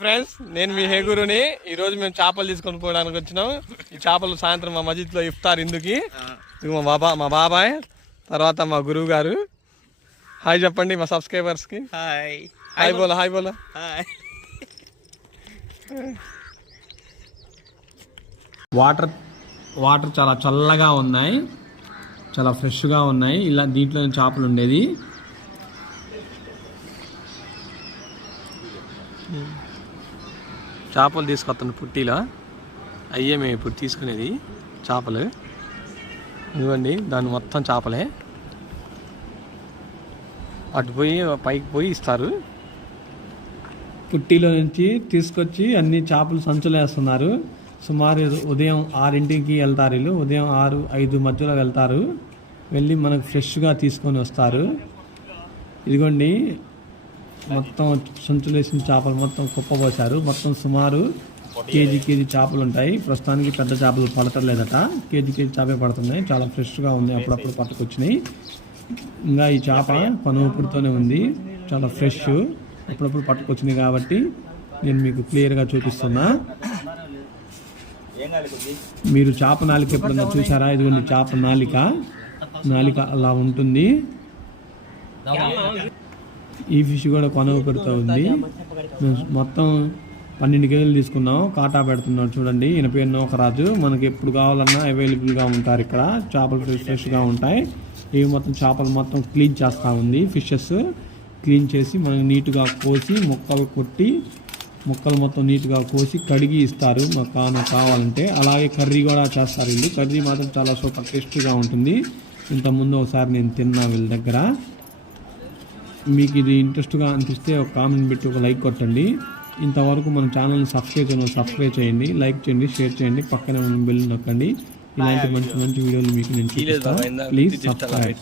Friends, నేను మీ హేగురుని. ఈ రోజు మేము చేపలు తీసుకొని పోవడానికి వచ్చినాం. ఈ చేపలు సాయంత్రం మా మస్జిద్లో ఇఫ్తార్ ఇందుకి. మా బాబాయ్, తర్వాత మా గురువు గారు. హాయ్ చెప్పండి మా సబ్స్క్రైబర్స్ కి. హాయ్ బోలా, హాయ్ బోలా. వాటర్ చాలా చల్లగా ఉన్నాయి, చాలా ఫ్రెష్గా ఉన్నాయి. ఇలా దీంట్లో చేపలు ఉండేది. చేపలు తీసుకొస్తాను పుట్టిలో. అయ్యే మేము ఇప్పుడు తీసుకునేది చేపలు. ఇవ్వండి, దాన్ని మొత్తం చేపలే. అటు పోయి పైకి పోయి ఇస్తారు. పుట్టిలో నుంచి తీసుకొచ్చి అన్ని చేపలు సంచులు వేస్తున్నారు. సుమారు ఉదయం 6ంటికి వెళ్తారు వీళ్ళు. ఉదయం 6-5 మధ్యలో వెళ్తారు. వెళ్ళి మనకు ఫ్రెష్గా తీసుకొని వస్తారు. ఇదిగోండి, మొత్తం సంచులు వేసిన చేపలు మొత్తం కుప్పపోసారు. మొత్తం సుమారు కేజీ చేపలు ఉంటాయి. ప్రస్తుతానికి పెద్ద చేపలు పడతలేదట, కేజీ చేపే పడుతున్నాయి. చాలా ఫ్రెష్గా ఉంది, అప్పుడప్పుడు పట్టుకొచ్చినాయి. ఇంకా ఈ చేప పనుపుడుతోనే ఉంది, చాలా ఫ్రెష్, అప్పుడప్పుడు పట్టుకొచ్చినాయి. కాబట్టి నేను మీకు క్లియర్గా చూపిస్తున్నా. మీరు చేప నాలిక ఎప్పుడన్నా చూసారా? ఇదిగోండి చేప నాలిక అలా ఉంటుంది. ఈ ఫిష్ కూడా కొనవ పెడుతూ ఉంది. మొత్తం 12 కేజీలు తీసుకున్నాం. కాటా పెడుతున్నాడు చూడండి. ఈయన పేరు నౌకరాజు. మనకి ఎప్పుడు కావాలన్నా అవైలబుల్గా ఉంటారు ఇక్కడ. చేపలు ఫ్రెష్గా ఉంటాయి. ఇవి మొత్తం చేపలు మొత్తం క్లీన్ చేస్తూ ఉంది. ఫిషెస్ క్లీన్ చేసి మనకి నీట్గా కోసి ముక్కలు కొట్టి, ముక్కలు మొత్తం నీట్గా కోసి కడిగి ఇస్తారు మాకు కావాలంటే. అలాగే కర్రీ కూడా చేస్తారు వీళ్ళు. కర్రీ మాత్రం చాలా సూపర్ టేస్టీగా ఉంటుంది. ఇంతకుముందు ఒకసారి నేను తిన్నా వీళ్ళ దగ్గర. మీకు ఇది ఇంట్రెస్ట్గా అనిపిస్తే ఒక కామెంట్ పెట్టి ఒక లైక్ కొట్టండి. ఇంతవరకు మన ఛానల్ని సబ్స్క్రైబ్ చేయండి, లైక్ చేయండి, షేర్ చేయండి, పక్కనే ఉన్న బెల్ నొక్కండి. ఇలాంటి మంచి వీడియోలు మీకు నేను చూపిస్తాను. Please subscribe.